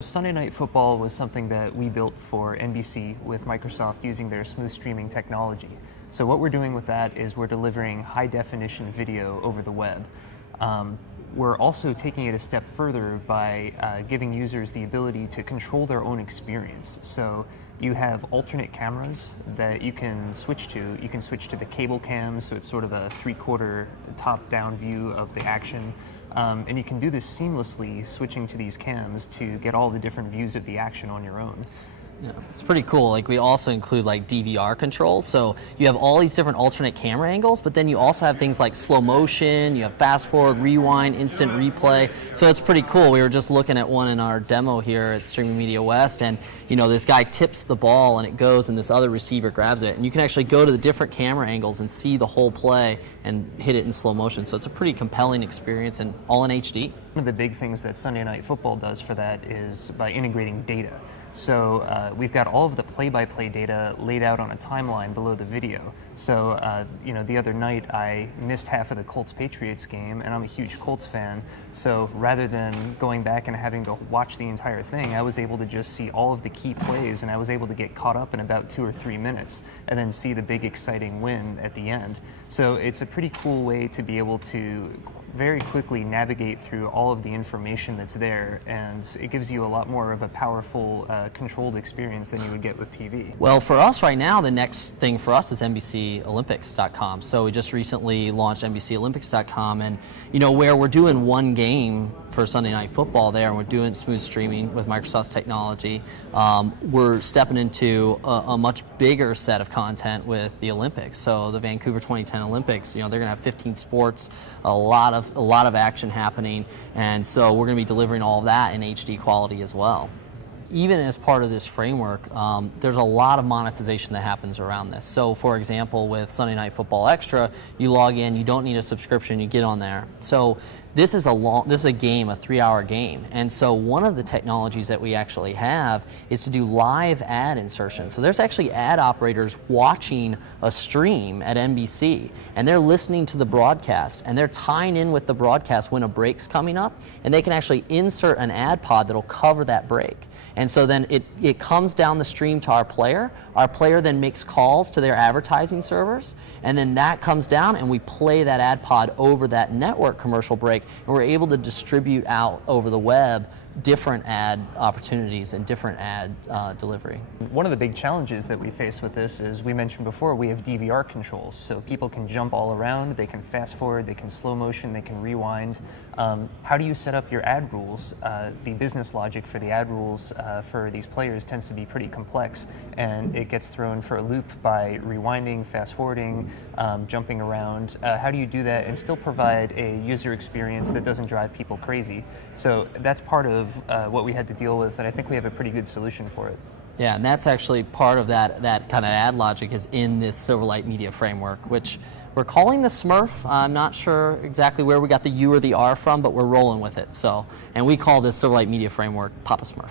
Sunday Night Football was something that we built for NBC with Microsoft using their smooth streaming technology. So what we're doing with that is we're delivering high definition video over the web. We're also taking it a step further by giving users the ability to control their own experience. So you have alternate cameras that you can switch to. You can switch to the cable cam, so it's sort of a three-quarter top-down view of the action. And you can do this seamlessly, switching to these cams to get all the different views of the action on your own. Yeah, it's pretty cool. Like, we also include like DVR controls, so you have all these different alternate camera angles, but then you also have things like slow motion, you have fast forward, rewind, instant replay. So it's pretty cool. We were just looking at one in our demo here at Streaming Media West, and this guy tips the ball and it goes and this other receiver grabs it, and you can actually go to the different camera angles and see the whole play and hit it in slow motion. So it's a pretty compelling experience, and all in HD. One of the big things that Sunday Night Football does for that is by integrating data. So we've got all of the play-by-play data laid out on a timeline below the video. So the other night I missed half of the Colts-Patriots game, and I'm a huge Colts fan. So rather than going back and having to watch the entire thing, I was able to just see all of the key plays, and I was able to get caught up in about 2 or 3 minutes, and then see the big exciting win at the end. So it's a pretty cool way to be able to very quickly navigate through all of the information that's there, and it gives you a lot more of a powerful, controlled experience than you would get with TV. Well, for us right now, the next thing for us is NBCOlympics.com. So we just recently launched NBCOlympics.com, and where we're doing one game for Sunday Night Football there, and we're doing smooth streaming with Microsoft's technology, we're stepping into a much bigger set of content with the Olympics. So the Vancouver 2010 Olympics, they're going to have 15 sports, a lot of action happening, and so we're going to be delivering all of that in HD quality as well. Even as part of this framework, there's a lot of monetization that happens around this. So for example, with Sunday Night Football Extra, you log in, you don't need a subscription, you get on there. So this is a game, a 3-hour game. And so one of the technologies that we actually have is to do live ad insertion. So there's actually ad operators watching a stream at NBC, and they're listening to the broadcast, and they're tying in with the broadcast when a break's coming up, and they can actually insert an ad pod that'll cover that break. And so then it comes down the stream to our player. Our player then makes calls to their advertising servers, and then that comes down and we play that ad pod over that network commercial break, and we're able to distribute out over the web different ad opportunities and different ad delivery. One of the big challenges that we face with this is, we mentioned before, we have DVR controls, so people can jump all around, they can fast forward, they can slow motion, they can rewind. How do you set up your ad rules? The business logic for the ad rules for these players tends to be pretty complex, and it gets thrown for a loop by rewinding, fast forwarding, jumping around. How do you do that and still provide a user experience that doesn't drive people crazy? So that's part of what we had to deal with, and I think we have a pretty good solution for it. Yeah, and that's actually part of that kind of ad logic is in this Silverlight Media framework, which we're calling the Smurf. I'm not sure exactly where we got the U or the R from, but we're rolling with it. So, and we call this Silverlight Media framework Papa Smurf.